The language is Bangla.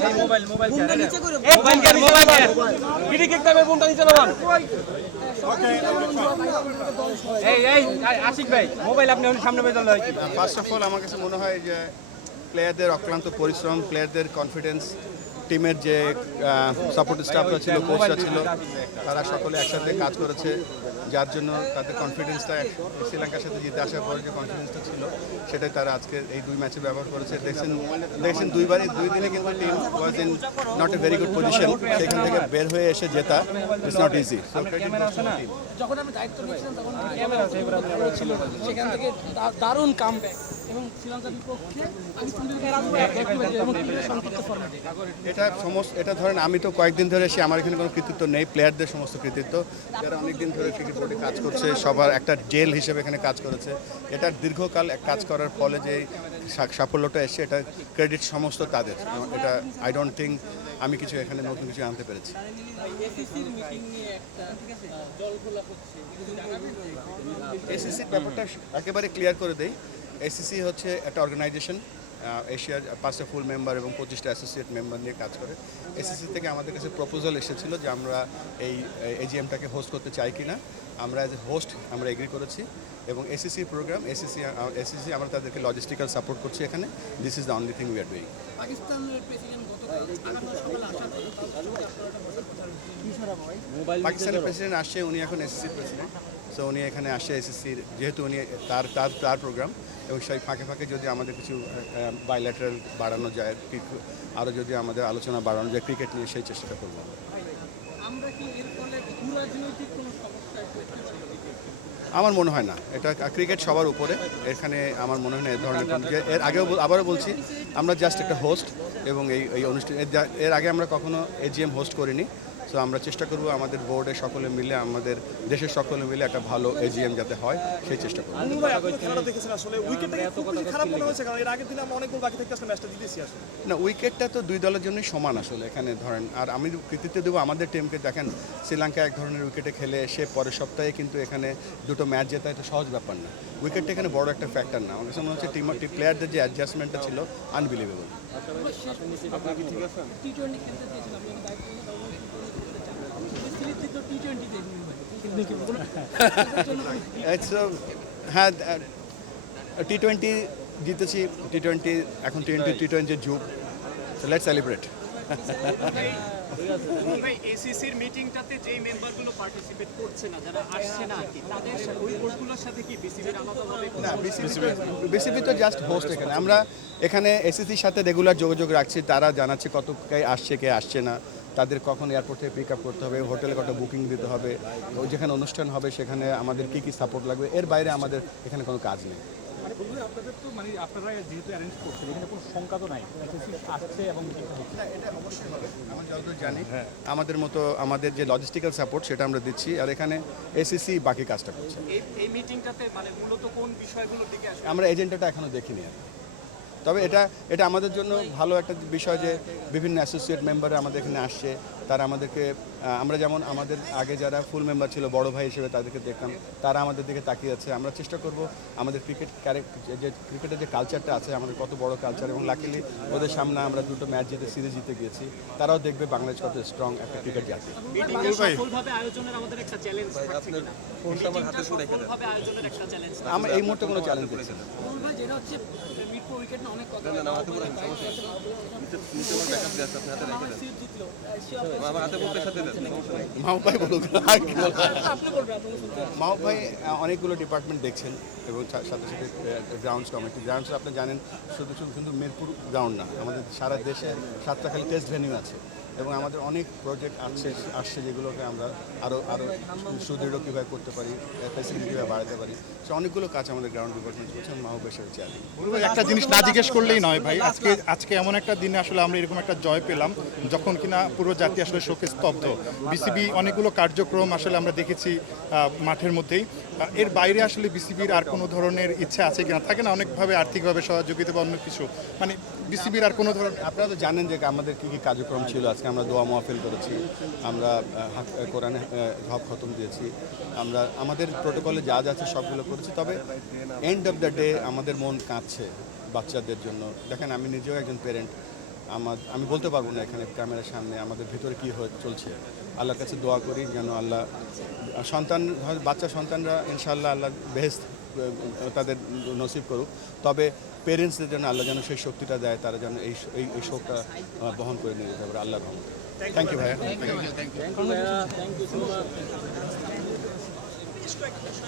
মোবাইল মোবাইল মোবাইল মোবাইল কেন বিডি কিক ফোনটা নিচে নামান এই এই আশিক ভাই মোবাইল আপনি ওর সামনে বেজাল হয়েছে ফার্স্ট অফ অল আমার কাছে মনে হয় যে প্লেয়ারদের অক্লান্ত পরিশ্রম প্লেয়ারদের কনফিডেন্স টিমের যে সাপোর্ট স্টাফরা ছিল কোচরা ছিল তারা সকলে একসাথে কাজ করেছে যার জন্য তাদের কনফিডেন্সটা শ্রীলঙ্কার সাথে জিতে আসার পরে যে কনফিডেন্সটা ছিল সেটাই তারা আজকে এই দুই ম্যাচে ব্যবহার করেছে। দেখছেন দেখছেন দুইবারই দুই দিনে কিন্তু team was in not a very good position সেখান থেকে বের হয়ে এসে জেতা ইটস নট ইজি যখন আমি দায়িত্ব নিয়েছিলাম তখন ছিল সেখান থেকে দারুণ কাম এটা সমস্ত এটা ধরেন আমি তো কয়েকদিন ধরে এসে আমার এখানে কোনো কৃতিত্ব নেই প্লেয়ারদের সমস্ত কৃতিত্ব। যারা অনেকদিন ধরে ক্রিকেট বোর্ডে কাজ করছে সবার একটা জেল হিসেবে এখানে কাজ করেছে। এটা দীর্ঘকাল এক কাজ করার ফলে যে সাফল্যটা এসছে এটা ক্রেডিট সমস্ত তাদের। এটা আই ডোন্ট থিঙ্ক আমি কিছু এখানে নতুন কিছু আনতে পেরেছি। এসিসির ব্যাপারটা একেবারে ক্লিয়ার করে দেই। এসিসি হচ্ছে একটা অর্গানাইজেশন এশিয়ার পাঁচটা ফুল মেম্বার এবং পঁচিশটা অ্যাসোসিয়েট মেম্বার নিয়ে কাজ করে। এসিসি থেকে আমাদের কাছে প্রপোজাল এসেছিল যে আমরা এই এজিএমটাকে হোস্ট করতে চাই কি না আমরা অ্যাজ এ হোস্ট আমরা এগ্রি করেছি এবং এসিসি প্রোগ্রাম এসিসি এসিসি আমরা তাদেরকে লজিস্টিক্যাল সাপোর্ট করছি এখানে। This is the only thing we are doing পাকিস্তানের প্রেসিডেন্ট আসছে উনি এখন এসএসসির প্রেসিডেন্ট সো উনি এখানে আসছে এসএসসির যেহেতু উনি তার তার তার প্রোগ্রাম এবং সেই ফাঁকে ফাঁকে যদি আমাদের কিছু বাইল্যাটারাল বাড়ানো যায় আরও যদি আমাদের আলোচনা বাড়ানো যায় ক্রিকেট নিয়ে সেই চেষ্টাটা করব আমরা। কি এর ফলে রাজনৈতিক কোনো সমস্যায় আমার মনে হয় না। এটা ক্রিকেট সবার উপরে। এখানে আমার মনে হয় না এ ধরনের এর আগেও আবারও বলছি আমরা জাস্ট একটা হোস্ট এবং এই এই অনুষ্ঠান এর এর আগে আমরা কখনো এজিএম হোস্ট করিনি। সো আমরা চেষ্টা করব আমাদের বোর্ডে সকলে মিলে আমাদের দেশের সকলে মিলে একটা ভালো এজিএম যাতে হয় সেই চেষ্টা করব। ভাই আপনি খেলাটা দেখেছেন আসলে। উইকেটটাকে খুব বেশি খারাপ হয়েছে কারণ এর আগের দিনে আমরা অনেক গোল বাকি থেকে আসলে ম্যাচটা জিতেছি আসলে। না উইকেটটা তো দুই দলের জন্যই সমান আসলে এখানে ধরেন। আর আমি কৃতিত্ব দেবো আমাদের টিমকে দেখেন শ্রীলঙ্কা এক ধরনের উইকেটে খেলে সে পরের সপ্তাহে কিন্তু এখানে দুটো ম্যাচ জেতা এটা সহজ ব্যাপার না। উইকেটটা এখানে বড় একটা ফ্যাক্টর না। আমার কাছে মনে হচ্ছে টিম প্লেয়ারদের যে অ্যাডজাস্টমেন্টটা ছিল আনবিলিভেবল হ্যাঁ টি টোয়েন্টি জিতেছি টি টোয়েন্টি এখন টোয়েন্টি টি টোয়েন্টির যুগ। লেট সেলিব্রেট এসিসির মিটিংটাতে যেই মেম্বারগুলো পার্টিসিপেট করছে না যারা আসছে না তাদের ওই বোর্ডগুলোর সাথে কি বিসিবির আলাদাভাবে না বিসিবি তো জাস্ট হোস্ট এখানে। আমরা এখানে এসিসির সাথে রেগুলার যোগাযোগ রাখছি তারা জানাচ্ছে কত কে আসছে কে আসছে না। তাদের কখন এয়ারপোর্ট থেকে পিক আপ করতে হবে হোটেলে কত বুকিং দিতে হবে ও যেখানে অনুষ্ঠান হবে সেখানে আমাদের কি কি সাপোর্ট লাগবে এর বাইরে আমাদের এখানে কোনো কাজ নেই। আপনাদের তো মানে আপনারা যেহেতু অ্যারেঞ্জ করছেন এখানে কোনো শঙ্কা তো নাই আসছে এবং এটা অবশ্যই হবে আমরা যতদূর জানি আমাদের মতো আমাদের যে লজিস্টিক্যাল সাপোর্ট সেটা আমরা দিচ্ছি আর এখানে এসএসসি বাকি কাজটা করছে। এই মিটিংটাতে মানে মূলত কোন বিষয়গুলোর দিকে আমরা এজেন্ডাটা এখনও দেখিনি আর। তবে এটা এটা আমাদের জন্য ভালো একটা বিষয় যে বিভিন্ন অ্যাসোসিয়েট মেম্বার আমাদের এখানে আসছে। তারা আমাদেরকে আমরা যেমন আমাদের আগে যারা ফুল মেম্বার ছিল বড় ভাই হিসেবে তাদেরকে দেখতাম তারা আমাদের দিকে তাকিয়ে আছে। আমরা চেষ্টা করব আমাদের ক্রিকেট যে ক্রিকেটের যে কালচারটা আছে আমাদের কত বড় কালচার এবং লাকিলি ওদের সামনে আমরা দুটো ম্যাচ জিতে সিরিজ জিতে গিয়েছি। তারাও দেখবে বাংলাদেশ কত স্ট্রং একটা ক্রিকেট জাতি। আমরা এই মুহূর্তে কোনো চ্যালেঞ্জ দেখছি না ভাই আহ, অনেকগুলো ডিপার্টমেন্ট দেখছেন এবং সাথে সাথে গ্রাউন্ডস কমিটি গ্রাউন্ডস আপনি জানেন শুধু শুধু কিন্তু মিরপুর গ্রাউন্ড না আমাদের সারা দেশে সাতটা খালি টেস্ট ভেনিউ আছে। এবং আমাদের অনেক প্রজেক্ট আছে আসছে যেগুলোকে আমরা আরও আরও সুদৃঢ় কীভাবে করতে পারি ফ্যাসিলিটি কীভাবে বাড়াতে পারি সে অনেকগুলো কাজ আমাদের গ্রাউন্ড ডিপার্টমেন্ট করছেন মাহবুব ভাই সেটা একটা জিনিস না জিজ্ঞেস করলেই নয় ভাই আজকে আজকে এমন একটা দিনে আসলে আমরা এরকম একটা জয় পেলাম যখন কিনা পুরো জাতি আসলে শোকে স্তব্ধ। বিসিবি অনেকগুলো কার্যক্রম আসলে আমরা দেখেছি মাঠের মধ্যেই। এর বাইরে আসলে বিসিবির আর কোনো ধরনের ইচ্ছা আছে কিনা থাকে না অনেকভাবে আর্থিকভাবে সহযোগিতা বা অন্য কিছু। মানে বিসিবির আর কোনো ধরনের আপনারা তো জানেন যে আমাদের কী কী কার্যক্রম ছিল আজকে আমরা দোয়া মহফিল করেছি, আমরা কোরআনে হক খতম দিয়েছি, আমরা, আমাদের প্রোটোকলে যা যা আছে সবগুলো করেছি, তবে এন্ড অফ দ্য ডে আমাদের মন কাঁদছে বাচ্চাদের জন্য। দেখেন, আমি নিজেও একজন পেরেন্ট আমার, আমি বলতে পারব না এখানে ক্যামেরার সামনে আমাদের ভিতরে কী হয়ে চলছে। আল্লাহর কাছে দোয়া করি যেন আল্লাহ সন্তান, বাচ্চা সন্তানরা ইনশাল্লাহ আল্লাহ বেহেস্ত তাদের নসিব করুক তবে পেরেন্টসদের জন্য আল্লাহ যেন সেই শক্তিটা দেয় তারা যেন এই এই শোকটা বহন করে নিয়ে যেতে পারে আল্লাহ থ্যাংক ইউ ভাইয়া